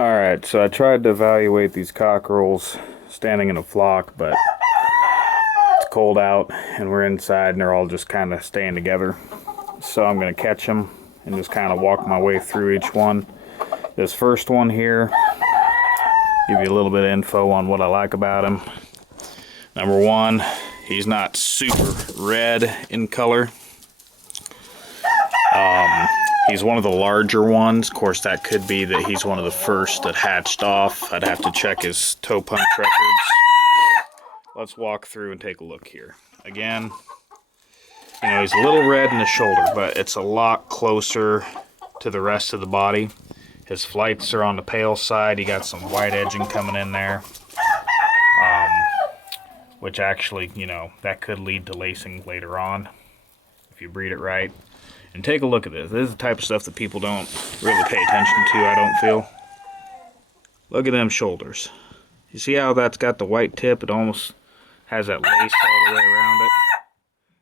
Alright, so I tried to evaluate these cockerels standing in a flock, but it's cold out and we're inside and they're all just kind of staying together. So I'm going to catch them and just kind of walk my way through each one. This first one here, give you a little bit of info on what I like about him. Number one, he's not super red in color. He's one of the larger ones. Of course, that could be that he's one of the first that hatched off. I'd have to check his toe punch records. Let's walk through and take a look here. Again, you know, he's a little red in the shoulder, but it's a lot closer to the rest of the body. His flights are on the pale side. You got some white edging coming in there, which actually, you know, that could lead to lacing later on if you breed it right. And take a look at this. This is the type of stuff that people don't really pay attention to, I don't feel. Look at them shoulders. You see how that's got the white tip? It almost has that lace all the way around it.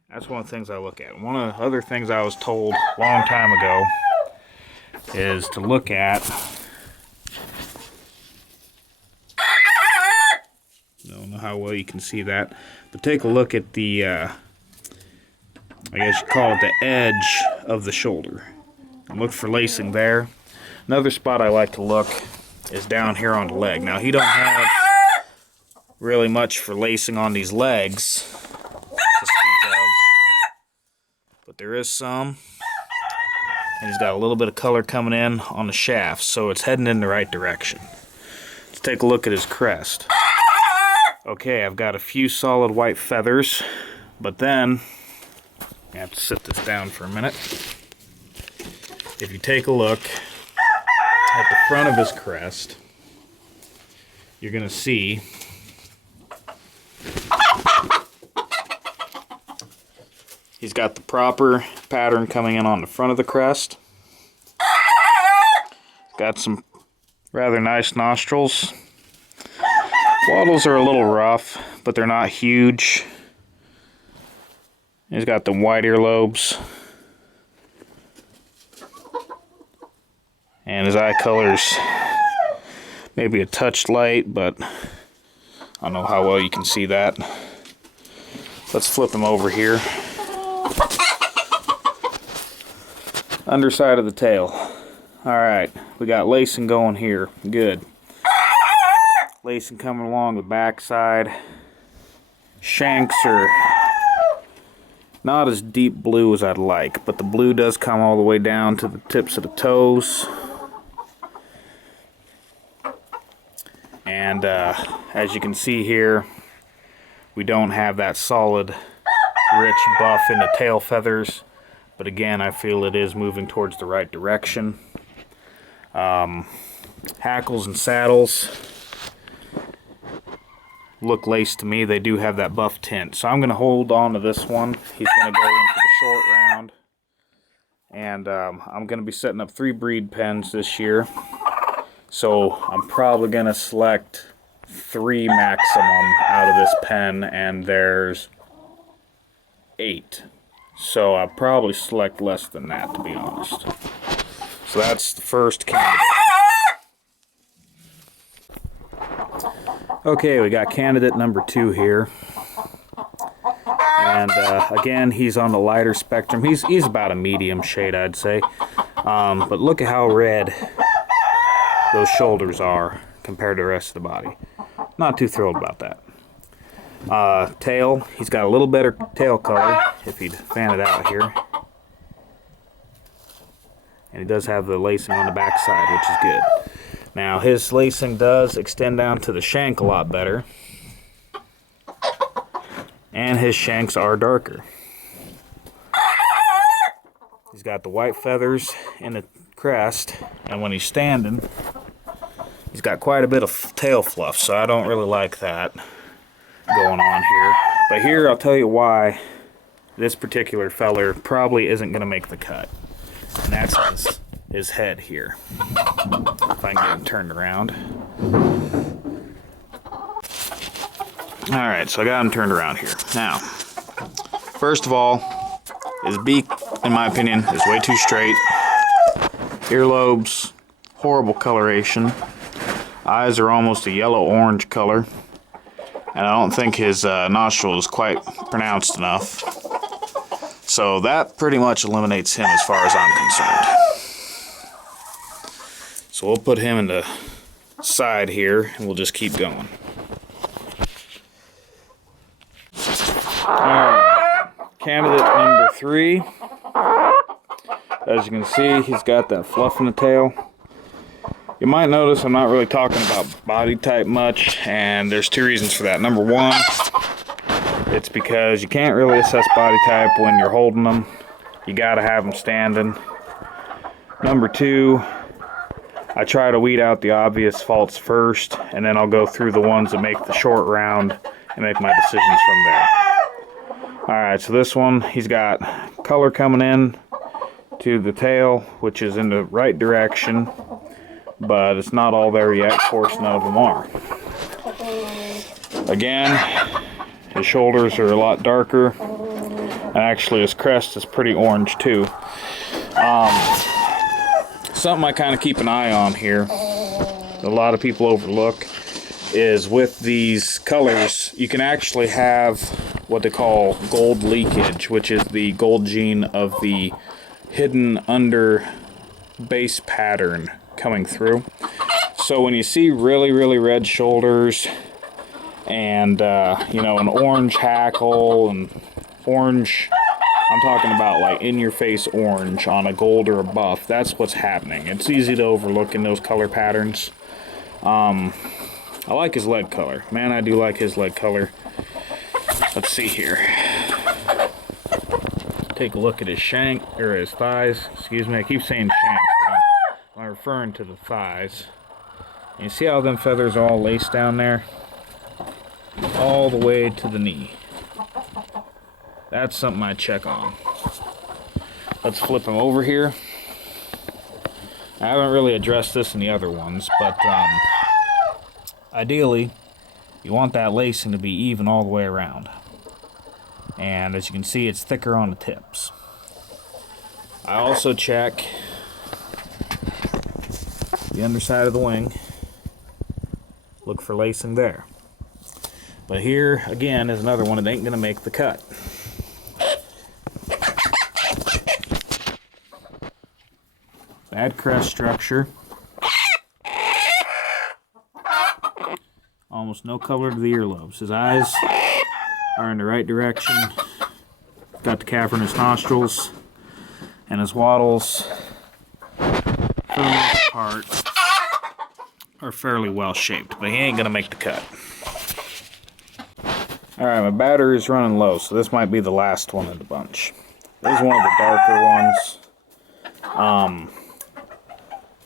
That's one of the things I look at. One of the other things I was told a long time ago is to look at... I don't know how well you can see that, but take a look at the... I guess you call it the edge of the shoulder. And look for lacing there. Another spot I like to look is down here on the leg. Now, he don't have really much for lacing on these legs to speak of, but there is some. And he's got a little bit of color coming in on the shaft, so it's heading in the right direction. Let's take a look at his crest. Okay, I've got a few solid white feathers, but then I have to sit this down for a minute. If you take a look at the front of his crest, you're going to see he's got the proper pattern coming in on the front of the crest. Got some rather nice nostrils. Wattles are a little rough, but they're not huge. He's got the white earlobes. And his eye color's maybe a touch light, but I don't know how well you can see that. Let's flip him over here. Underside of the tail. Alright, we got lacing going here. Good. Lacing coming along the backside. Shanks are not as deep blue as I'd like, but the blue does come all the way down to the tips of the toes. And as you can see here, we don't have that solid, rich buff in the tail feathers, but again, I feel it is moving towards the right direction. Hackles and saddles look laced to me. They do have that buff tint, so I'm going to hold on to this one. He's going to go into the short round, and I'm going to be setting up 3 breed pens this year, so I'm probably going to select 3 maximum out of this pen, and there's 8, so I'll probably select less than that, to be honest. So that's the first candidate. Okay, we got candidate number 2 here, and again, he's on the lighter spectrum. He's about a medium shade, I'd say, but look at how red those shoulders are compared to the rest of the body. Not too thrilled about that. Tail, he's got a little better tail color, if you'd fan it out here, and he does have the lacing on the back side, which is good. Now, his lacing does extend down to the shank a lot better, and his shanks are darker. He's got the white feathers in the crest, and when he's standing, he's got quite a bit of tail fluff, so I don't really like that going on here. But here, I'll tell you why this particular feller probably isn't going to make the cut, and that's his head here. If I can get him turned around. Alright, so I got him turned around here. Now, first of all, his beak, in my opinion, is way too straight. Earlobes, horrible coloration. His Eyes are almost a yellow-orange color. And I don't think his nostril is quite pronounced enough. So that pretty much eliminates him as far as I'm concerned. So we'll put him in the side here, and we'll just keep going. Alright, candidate number 3. As you can see, he's got that fluff in the tail. You might notice I'm not really talking about body type much, and there's 2 reasons for that. Number 1, it's because you can't really assess body type when you're holding them. You gotta have them standing. Number 2, I try to weed out the obvious faults first, and then I'll go through the ones that make the short round and make my decisions from there. Alright, so this one, he's got color coming in to the tail, which is in the right direction. But it's not all there yet. Of course, none of them are. Again, his shoulders are a lot darker, and actually his crest is pretty orange too. Something I kind of keep an eye on here, a lot of people overlook, is with these colors, you can actually have what they call gold leakage, which is the gold gene of the hidden under base pattern coming through. So when you see really red shoulders and you know, an orange hackle and orange, I'm talking about like in your face orange on a gold or a buff, that's what's happening. It's easy to overlook in those color patterns. I like his leg color, man. I do like his leg color. Let's see here, take a look at his shank or his thighs, excuse me, I keep saying shanks, but I'm referring to the thighs. And you see how them feathers are all laced down there? All the way to the knee. That's something I check on. Let's flip him over here. I haven't really addressed this in the other ones, but ideally, you want that lacing to be even all the way around. And as you can see, it's thicker on the tips. I also check the underside of the wing, look for lacing there. But here again is another one that ain't gonna make the cut. Bad crest structure, almost no color to the earlobes. His eyes are in the right direction, got the cavernous nostrils, and his wattles, for the most part, are fairly well shaped, but he ain't gonna make the cut. Alright, my battery is running low, so this might be the last one in the bunch. This is one of the darker ones.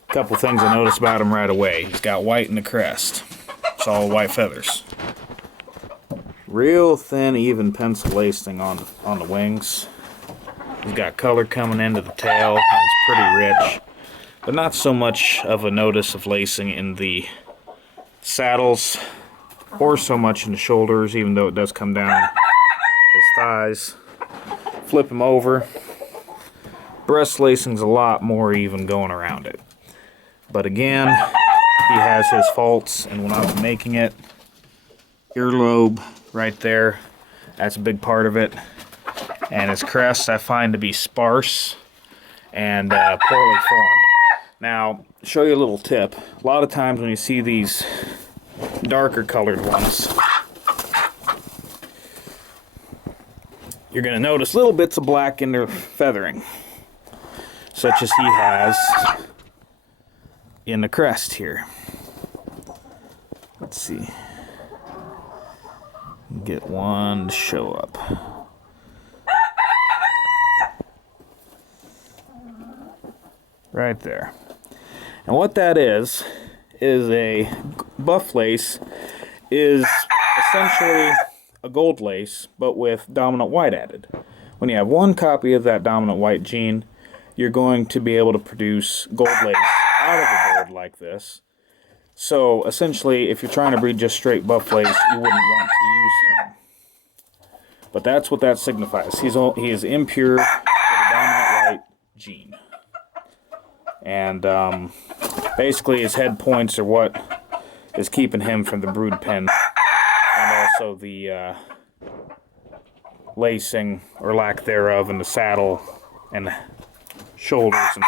Couple things I noticed about him right away. He's got white in the crest. It's all white feathers. Real thin, even pencil lacing on the wings. He's got color coming into the tail, and it's pretty rich. But not so much of a notice of lacing in the saddles, or so much in the shoulders, even though it does come down his thighs. Flip him over. Breast lacing's a lot more even going around it. But again, he has his faults, and when I was making it, earlobe right there, that's a big part of it. And his crest I find to be sparse and poorly formed. Now, show you a little tip. A lot of times when you see these darker colored ones, you're going to notice little bits of black in their feathering, such as he has in the crest here. Let's see. Get one to show up. Right there. And what that is a buff lace is essentially a gold lace, but with dominant white added. When you have one copy of that dominant white gene, you're going to be able to produce gold lace out of a gold like this. So essentially, if you're trying to breed just straight buff lace, you wouldn't want to use him. But that's what that signifies. He is impure for the dominant white gene. And basically his head points are what is keeping him from the brood pen, and also the lacing, or lack thereof, in the saddle and shoulders and